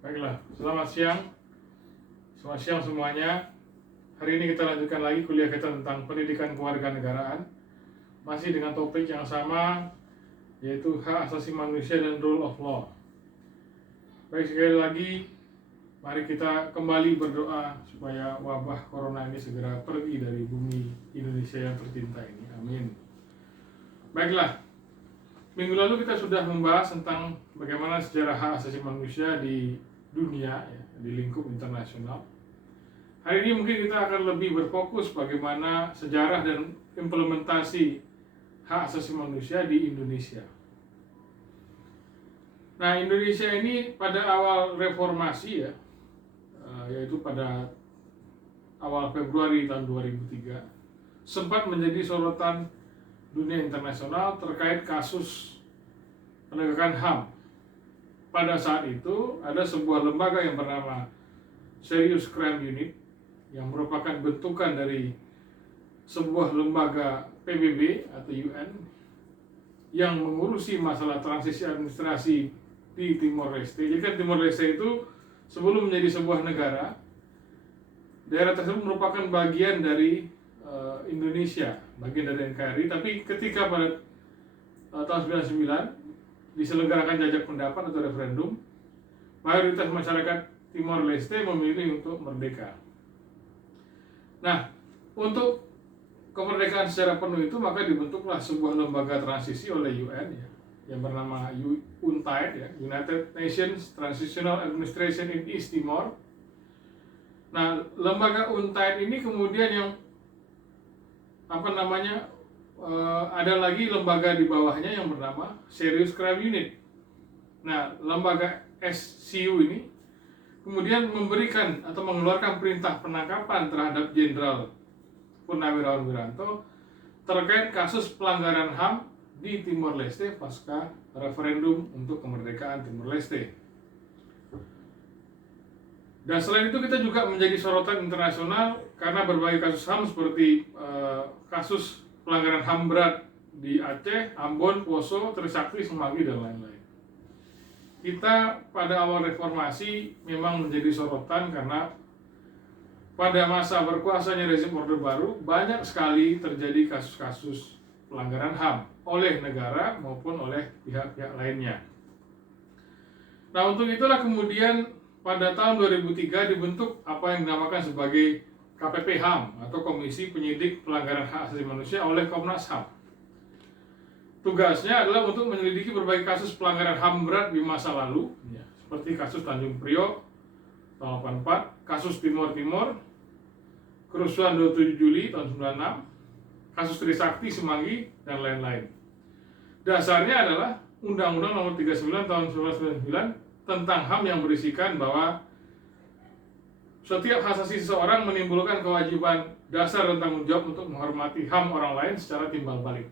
Baiklah, selamat siang. Selamat siang semuanya. Hari ini kita lanjutkan lagi kuliah kita tentang pendidikan kewarganegaraan. Masih dengan topik yang sama, yaitu hak asasi manusia dan rule of law. Baik, sekali lagi, mari kita kembali berdoa supaya wabah corona ini segera pergi dari bumi Indonesia yang tercinta ini. Amin. Baiklah, minggu lalu kita sudah membahas tentang bagaimana sejarah hak asasi manusia di dunia, ya, di lingkup internasional. Hari ini mungkin kita akan lebih berfokus bagaimana sejarah dan implementasi hak asasi manusia di Indonesia. Nah, Indonesia ini pada awal reformasi ya, yaitu pada awal Februari tahun 2003, sempat menjadi sorotan dunia internasional terkait kasus penegakan HAM. Pada saat itu ada sebuah lembaga yang bernama Serious Crime Unit yang merupakan bentukan dari sebuah lembaga PBB atau UN yang mengurusi masalah transisi administrasi di Timor Leste. Jadi kan Timor Leste itu sebelum menjadi sebuah negara, daerah tersebut merupakan bagian dari Indonesia, bagian dari NKRI. Tapi ketika pada tahun 99 diselenggarakan jajak pendapat atau referendum, mayoritas masyarakat Timor Leste memilih untuk merdeka. Nah, untuk kemerdekaan secara penuh itu maka dibentuklah sebuah lembaga transisi oleh UN ya, yang bernama UNTAID ya, United Nations Transitional Administration in East Timor. Nah, lembaga UNTAID ini kemudian yang ada lagi lembaga di bawahnya yang bernama Serious Crime Unit. Nah, lembaga SCU ini kemudian memberikan atau mengeluarkan perintah penangkapan terhadap Jenderal Purnawirawan Wiranto terkait kasus pelanggaran HAM di Timor Leste pasca referendum untuk kemerdekaan Timor Leste. Dan selain itu kita juga menjadi sorotan internasional karena berbagai kasus HAM seperti kasus pelanggaran HAM berat di Aceh, Ambon, Poso, Trisakti, Semanggi, dan lain-lain. Kita pada awal reformasi memang menjadi sorotan karena pada masa berkuasanya rezim Orde Baru banyak sekali terjadi kasus-kasus pelanggaran HAM oleh negara maupun oleh pihak-pihak lainnya. Nah, untuk itulah kemudian pada tahun 2003 dibentuk apa yang dinamakan sebagai KPP HAM atau Komisi Penyidik Pelanggaran Hak Asasi Manusia oleh Komnas HAM. Tugasnya adalah untuk menyelidiki berbagai kasus pelanggaran HAM berat di masa lalu, ya, seperti kasus Tanjung Priok tahun 84, kasus Timor Timor, kerusuhan 27 Juli tahun 96, kasus Trisakti, Semanggi, dan lain-lain. Dasarnya adalah Undang-Undang Nomor 39 tahun 1999 tentang HAM yang berisikan bahwa setiap hak asasi seseorang menimbulkan kewajiban dasar dan tanggung jawab untuk menghormati HAM orang lain secara timbal balik.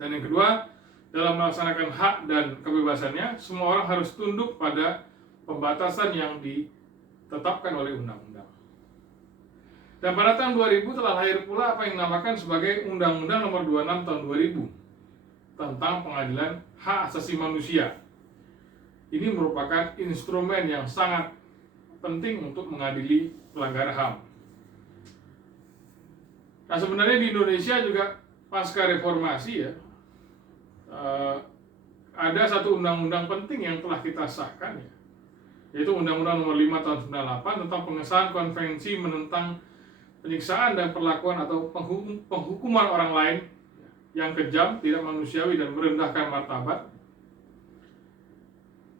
Dan yang kedua, dalam melaksanakan hak dan kebebasannya, semua orang harus tunduk pada pembatasan yang ditetapkan oleh undang-undang. Dan pada tahun 2000 telah lahir pula apa yang dinamakan sebagai Undang-Undang Nomor 26 tahun 2000 tentang Pengadilan Hak Asasi Manusia. Ini merupakan instrumen yang sangat penting untuk mengadili pelanggaran HAM. Nah, sebenarnya di Indonesia juga pasca reformasi ya, ada satu undang-undang penting yang telah kita sahkan ya, yaitu Undang-Undang Nomor 5 tahun 98 tentang pengesahan konvensi menentang penyiksaan dan perlakuan atau penghukuman orang lain yang kejam, tidak manusiawi, dan merendahkan martabat.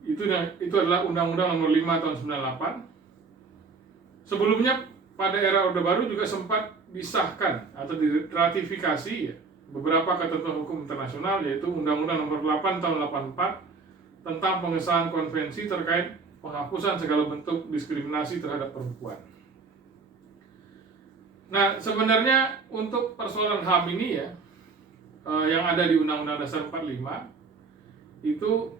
Itu adalah Undang-Undang Nomor 5 tahun 98. Sebelumnya pada era Orde Baru juga sempat disahkan atau diratifikasi ya, beberapa ketentuan hukum internasional, yaitu Undang-Undang Nomor 8 tahun 84 tentang pengesahan konvensi terkait penghapusan segala bentuk diskriminasi terhadap perempuan. Nah, sebenarnya untuk persoalan HAM ini ya, yang ada di Undang-Undang Dasar 45 itu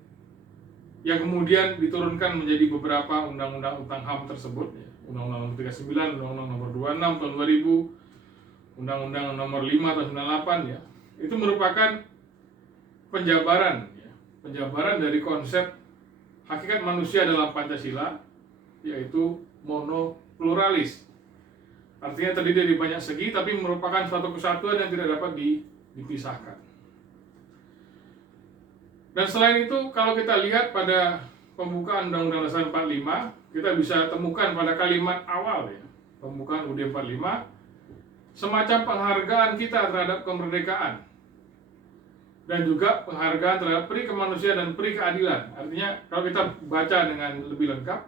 yang kemudian diturunkan menjadi beberapa undang-undang tentang HAM tersebut ya. Undang-Undang Nomor 39, Undang-Undang Nomor 26 tahun 2000, Undang-Undang Nomor 5 tahun 98 ya. Itu merupakan penjabaran ya, penjabaran dari konsep hakikat manusia dalam Pancasila, yaitu monopluralis. Artinya terdiri dari banyak segi, tapi merupakan suatu kesatuan yang tidak dapat dipisahkan. Dan selain itu, kalau kita lihat pada pembukaan Undang-Undang Dasar 45, kita bisa temukan pada kalimat awal ya, pembukaan UUD 45, semacam penghargaan kita terhadap kemerdekaan dan juga penghargaan terhadap peri kemanusiaan dan peri keadilan. Artinya kalau kita baca dengan lebih lengkap,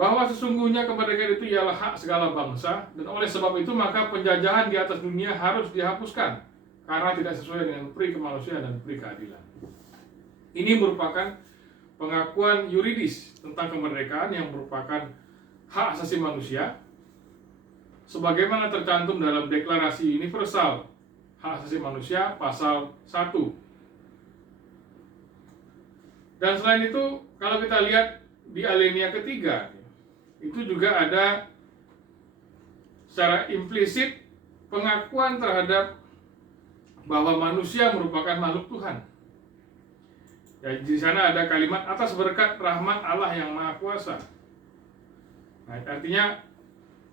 bahwa sesungguhnya kemerdekaan itu ialah hak segala bangsa, dan oleh sebab itu maka penjajahan di atas dunia harus dihapuskan karena tidak sesuai dengan peri kemanusiaan dan peri keadilan. Ini merupakan pengakuan yuridis tentang kemerdekaan yang merupakan hak asasi manusia sebagaimana tercantum dalam Deklarasi Universal Hak Asasi Manusia pasal 1. Dan selain itu, kalau kita lihat di alinea ketiga, itu juga ada secara implisit pengakuan terhadap bahwa manusia merupakan makhluk Tuhan. Ya, di sana ada kalimat atas berkat rahmat Allah yang Maha Kuasa. Nah, artinya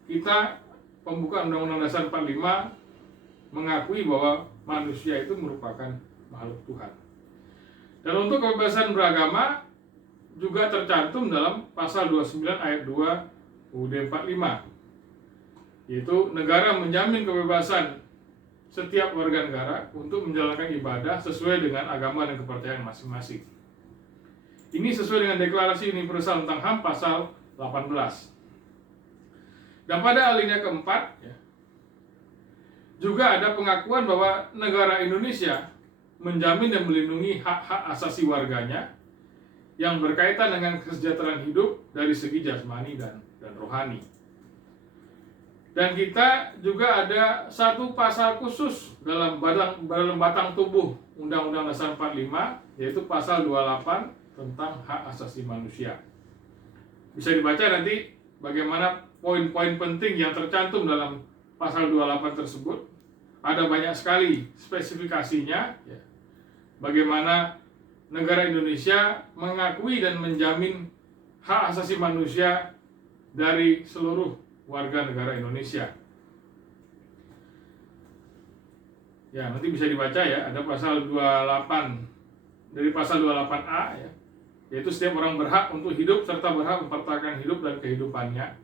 kita pembukaan Undang-Undang Dasar 45 mengakui bahwa manusia itu merupakan makhluk Tuhan. Dan untuk kebebasan beragama juga tercantum dalam pasal 29 ayat 2 UUD 45, yaitu negara menjamin kebebasan setiap warga negara untuk menjalankan ibadah sesuai dengan agama dan kepercayaan masing-masing. Ini sesuai dengan Deklarasi Universal tentang HAM pasal 18. Dan pada alinea keempat, ya, juga ada pengakuan bahwa negara Indonesia menjamin dan melindungi hak-hak asasi warganya yang berkaitan dengan kesejahteraan hidup dari segi jasmani dan rohani. Dan kita juga ada satu pasal khusus dalam batang tubuh Undang-Undang Dasar 45, yaitu pasal 28 tentang hak asasi manusia. Bisa dibaca nanti bagaimana poin-poin penting yang tercantum dalam pasal 28 tersebut. Ada banyak sekali spesifikasinya, ya, bagaimana negara Indonesia mengakui dan menjamin hak asasi manusia dari seluruh warga negara Indonesia. Ya, nanti bisa dibaca ya, ada pasal 28 dari pasal 28A ya, yaitu setiap orang berhak untuk hidup serta berhak mempertahankan hidup dan kehidupannya.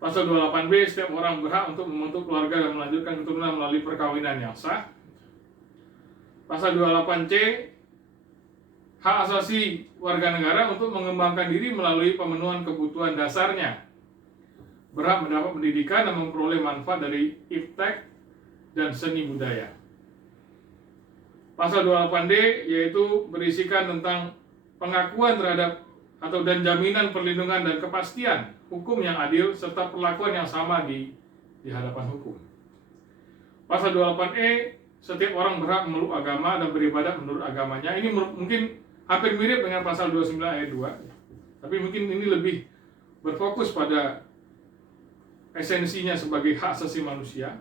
Pasal 28B, setiap orang berhak untuk membentuk keluarga dan melanjutkan keturunan melalui perkawinan yang sah. Pasal 28C, hak asasi warga negara untuk mengembangkan diri melalui pemenuhan kebutuhan dasarnya, berhak mendapat pendidikan dan memperoleh manfaat dari iptek dan seni budaya. Pasal 28D yaitu berisikan tentang pengakuan terhadap dan jaminan perlindungan dan kepastian hukum yang adil serta perlakuan yang sama di hadapan hukum. Pasal 28E, setiap orang berhak memeluk agama dan beribadah menurut agamanya. Ini mungkin hampir mirip dengan pasal 29 ayat 2, tapi mungkin ini lebih berfokus pada esensinya sebagai hak asasi manusia.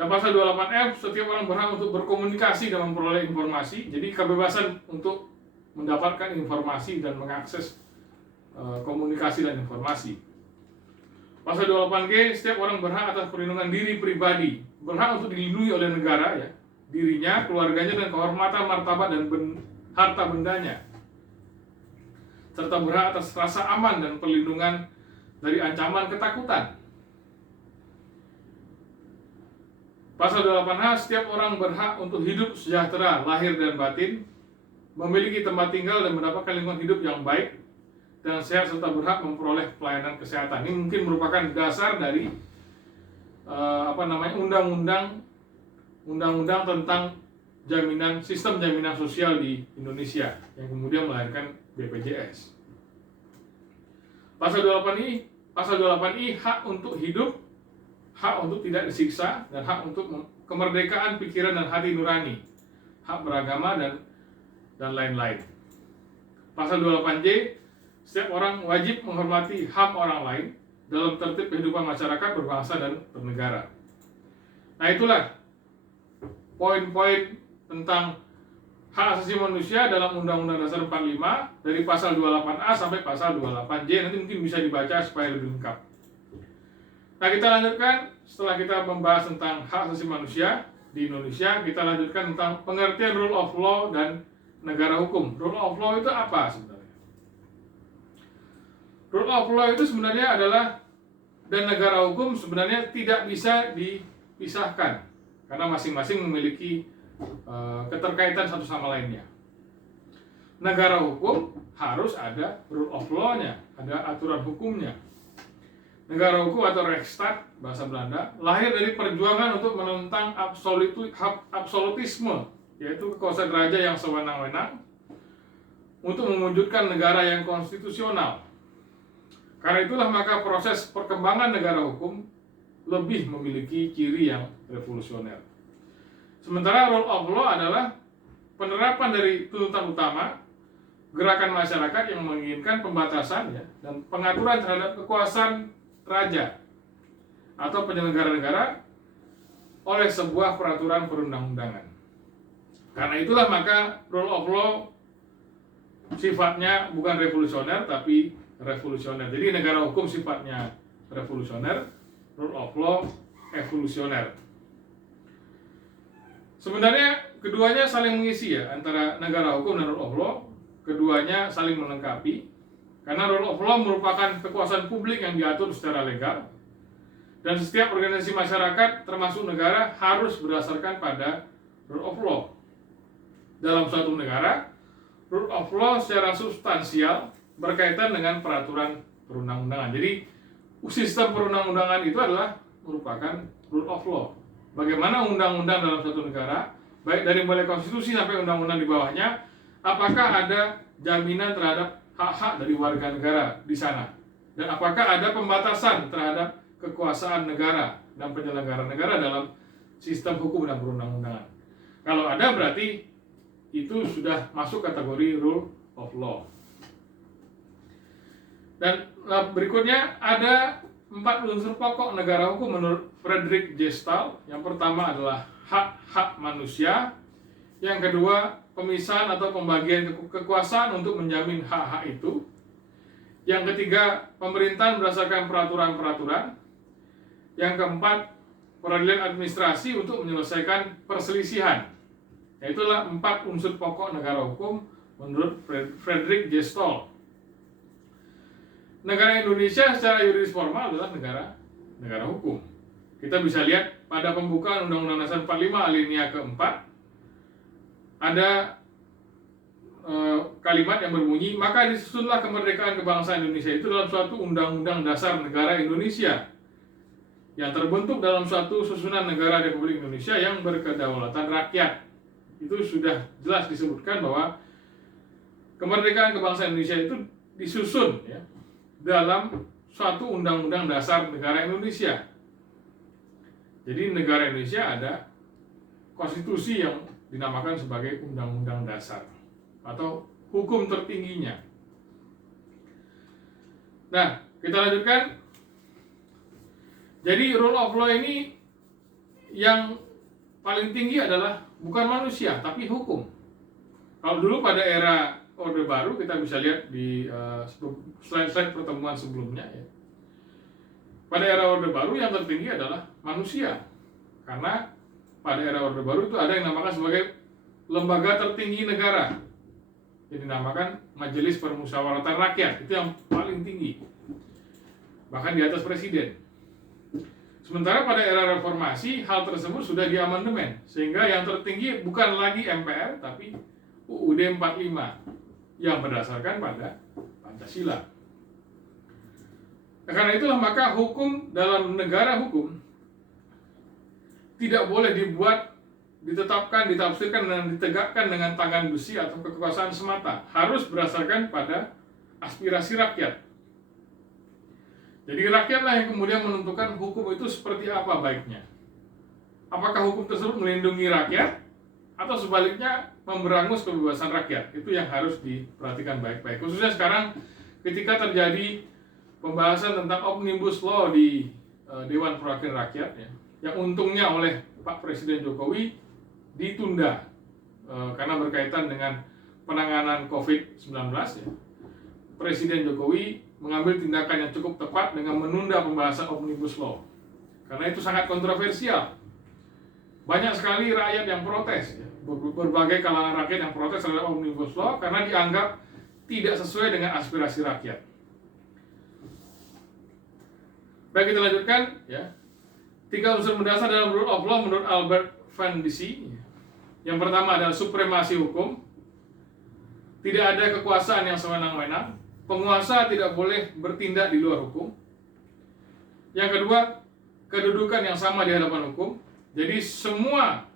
Dan pasal 28F, setiap orang berhak untuk berkomunikasi dan memperoleh informasi. Jadi kebebasan untuk mendapatkan informasi dan mengakses komunikasi dan informasi. Pasal 28G, setiap orang berhak atas perlindungan diri pribadi, berhak untuk dilindungi oleh negara, ya, dirinya, keluarganya, dan kehormatan, martabat, dan harta bendanya, serta berhak atas rasa aman dan perlindungan dari ancaman ketakutan. Pasal 28H, setiap orang berhak untuk hidup sejahtera lahir dan batin, memiliki tempat tinggal dan mendapatkan lingkungan hidup yang baik dan sehat, serta berhak memperoleh pelayanan kesehatan. Ini mungkin merupakan dasar dari undang-undang tentang sistem jaminan sosial di Indonesia yang kemudian melahirkan BPJS. Pasal 28I, hak untuk hidup, hak untuk tidak disiksa, dan hak untuk kemerdekaan pikiran dan hati nurani, hak beragama, dan lain-lain. Pasal 28J, setiap orang wajib menghormati hak orang lain dalam tertib kehidupan masyarakat, berbangsa, dan bernegara. Nah, itulah poin-poin tentang hak asasi manusia dalam Undang-Undang Dasar 45 dari pasal 28A sampai pasal 28J. Nanti mungkin bisa dibaca supaya lebih lengkap. Nah, kita lanjutkan setelah kita membahas tentang hak asasi manusia di Indonesia, kita lanjutkan tentang pengertian rule of law dan negara hukum. Rule of law itu apa sebenarnya? Rule of law itu sebenarnya adalah, dan negara hukum sebenarnya tidak bisa dipisahkan karena masing-masing memiliki keterkaitan satu sama lainnya. Negara hukum harus ada rule of law-nya, ada aturan hukumnya. Negara hukum atau Rechtsstaat bahasa Belanda lahir dari perjuangan untuk menentang absolutisme, yaitu kekuasaan raja yang sewenang-wenang, untuk mewujudkan negara yang konstitusional. Karena itulah maka proses perkembangan negara hukum lebih memiliki ciri yang revolusioner. Sementara rule of law adalah penerapan dari tuntutan utama gerakan masyarakat yang menginginkan pembatasan dan pengaturan terhadap kekuasaan raja atau penyelenggara negara oleh sebuah peraturan perundang-undangan. Karena itulah maka rule of law sifatnya bukan revolusioner tapi revolusioner. Jadi negara hukum sifatnya revolusioner, rule of law evolusioner. Sebenarnya keduanya saling mengisi antara negara hukum dan rule of law. Keduanya saling melengkapi. Karena rule of law merupakan kekuasaan publik yang diatur secara legal. Dan setiap organisasi masyarakat termasuk negara harus berdasarkan pada rule of law. Dalam suatu negara, rule of law secara substansial berkaitan dengan peraturan perundang-undangan. Jadi sistem perundang-undangan itu adalah merupakan rule of law. Bagaimana undang-undang dalam suatu negara, baik dari mulai konstitusi sampai undang-undang di bawahnya, apakah ada jaminan terhadap hak-hak dari warga negara di sana, dan apakah ada pembatasan terhadap kekuasaan negara dan penyelenggara negara dalam sistem hukum dan perundang-undangan. Kalau ada, berarti itu sudah masuk kategori rule of law. Dan berikutnya ada 4 unsur pokok negara hukum menurut Friedrich Gestalt. Yang pertama adalah hak-hak manusia. Yang kedua, pemisahan atau pembagian kekuasaan untuk menjamin hak-hak itu. Yang ketiga, pemerintahan berdasarkan peraturan-peraturan. Yang keempat, peradilan administrasi untuk menyelesaikan perselisihan. Itulah 4 unsur pokok negara hukum menurut Friedrich Gestalt. Negara Indonesia secara yuridis formal adalah negara hukum. Kita bisa lihat pada pembukaan Undang-Undang Dasar 45 alinea keempat ada kalimat yang berbunyi, maka disusunlah kemerdekaan kebangsaan Indonesia itu dalam suatu undang-undang dasar negara Indonesia yang terbentuk dalam suatu susunan negara Republik Indonesia yang berkedaulatan rakyat. Itu sudah jelas disebutkan bahwa kemerdekaan kebangsaan Indonesia itu disusun dalam suatu undang-undang dasar negara Indonesia. Jadi negara Indonesia ada konstitusi yang dinamakan sebagai undang-undang dasar atau hukum tertingginya. Nah, kita lanjutkan. Jadi rule of law ini yang paling tinggi adalah bukan manusia tapi hukum. Kalau dulu pada era Orde Baru, kita bisa lihat di slide-slide pertemuan sebelumnya Pada era Orde Baru yang tertinggi adalah manusia. Karena pada era Orde Baru itu ada yang dinamakan sebagai lembaga tertinggi negara. Yang dinamakan Majelis Permusyawaratan Rakyat. Itu yang paling tinggi. Bahkan di atas presiden. Sementara pada era reformasi, hal tersebut sudah diamandemen. Sehingga yang tertinggi bukan lagi MPR, tapi UUD 45. Yang berdasarkan pada Pancasila. Nah, karena itulah maka hukum dalam negara hukum tidak boleh dibuat, ditetapkan, ditafsirkan, dan ditegakkan dengan tangan besi atau kekuasaan semata. Harus berdasarkan pada aspirasi rakyat. Jadi rakyatlah yang kemudian menentukan hukum itu seperti apa baiknya. Apakah hukum tersebut melindungi rakyat atau sebaliknya memberangus kebebasan rakyat? Itu yang harus diperhatikan baik-baik. Khususnya sekarang ketika terjadi pembahasan tentang Omnibus Law di Dewan Perwakilan Rakyat yang untungnya oleh Pak Presiden Jokowi ditunda karena berkaitan dengan penanganan COVID-19 ya. Presiden Jokowi mengambil tindakan yang cukup tepat dengan menunda pembahasan Omnibus Law. Karena itu sangat kontroversial. Banyak sekali rakyat yang protes ya. Berbagai kalangan rakyat yang protes terhadap Omnibus Law karena dianggap tidak sesuai dengan aspirasi rakyat. Baik, kita lanjutkan ya. 3 unsur mendasar dalam rule of law menurut Albert Van Dissy. Yang pertama adalah supremasi hukum. Tidak ada kekuasaan yang sewenang-wenang. Penguasa tidak boleh bertindak di luar hukum. Yang kedua, kedudukan yang sama di hadapan hukum. Jadi semua,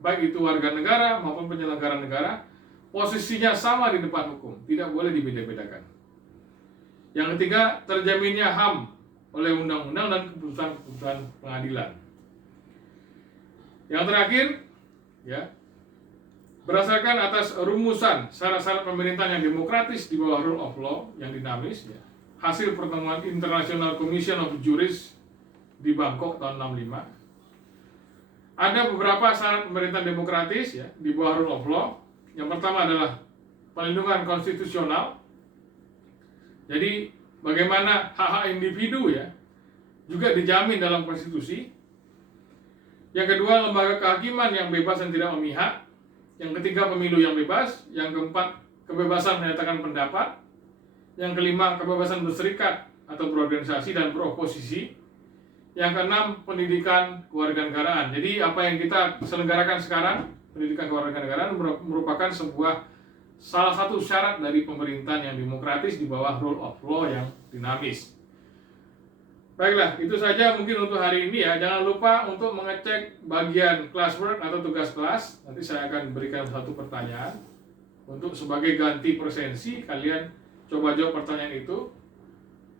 baik itu warga negara maupun penyelenggara negara, posisinya sama di depan hukum, tidak boleh dibeda-bedakan. Yang ketiga, terjaminnya HAM oleh undang-undang dan keputusan-keputusan pengadilan. Yang terakhir, ya, berdasarkan atas rumusan syarat-syarat pemerintahan yang demokratis di bawah rule of law yang dinamis, ya, hasil pertemuan International Commission of Jurists di Bangkok tahun 65, ada beberapa syarat pemerintahan demokratis ya di bawah rule of law. Yang pertama adalah perlindungan konstitusional. Jadi bagaimana hak-hak individu ya juga dijamin dalam konstitusi. Yang kedua, lembaga kehakiman yang bebas dan tidak memihak. Yang ketiga, pemilu yang bebas. Yang keempat, kebebasan menyatakan pendapat. Yang kelima, kebebasan berserikat atau berorganisasi dan beroposisi. Yang keenam, pendidikan kewarganegaraan. Jadi apa yang kita selenggarakan sekarang, pendidikan kewarganegaraan, merupakan salah satu syarat dari pemerintahan yang demokratis di bawah rule of law yang dinamis. Baiklah, itu saja mungkin untuk hari ini ya. Jangan lupa untuk mengecek bagian classwork atau tugas kelas. Nanti saya akan berikan satu pertanyaan. Untuk sebagai ganti presensi, kalian coba jawab pertanyaan itu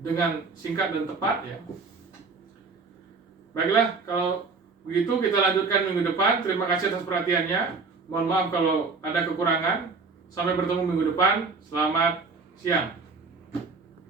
dengan singkat dan tepat ya. Baiklah, kalau begitu kita lanjutkan minggu depan. Terima kasih atas perhatiannya. Mohon maaf kalau ada kekurangan. Sampai bertemu minggu depan. Selamat siang.